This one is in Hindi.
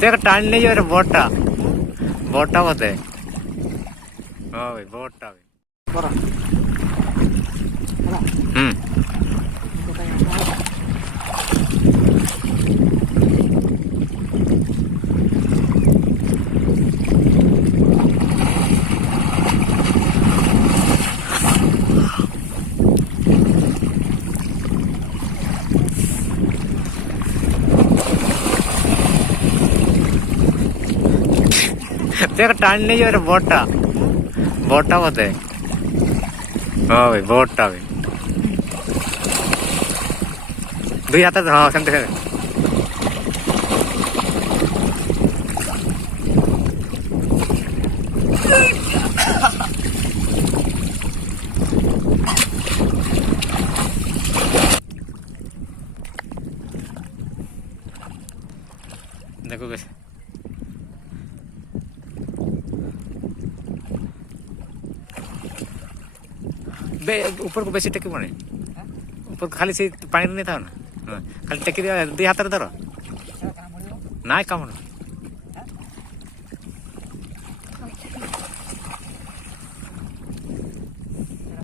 से टाण नहीं जो बोटा बोटा बोते हाँ भाई बोटा से टाण नहीं जो बोटा बोटा बोते हाँ भाई बोटा भाई दुई हाथ हाँ सेमती देखो कैसे ऊपर को बेसी टेकी पड़े ऊपर खाली से पानी नहीं था ना खाली टेकी दिया 2 हाथ धर ना काम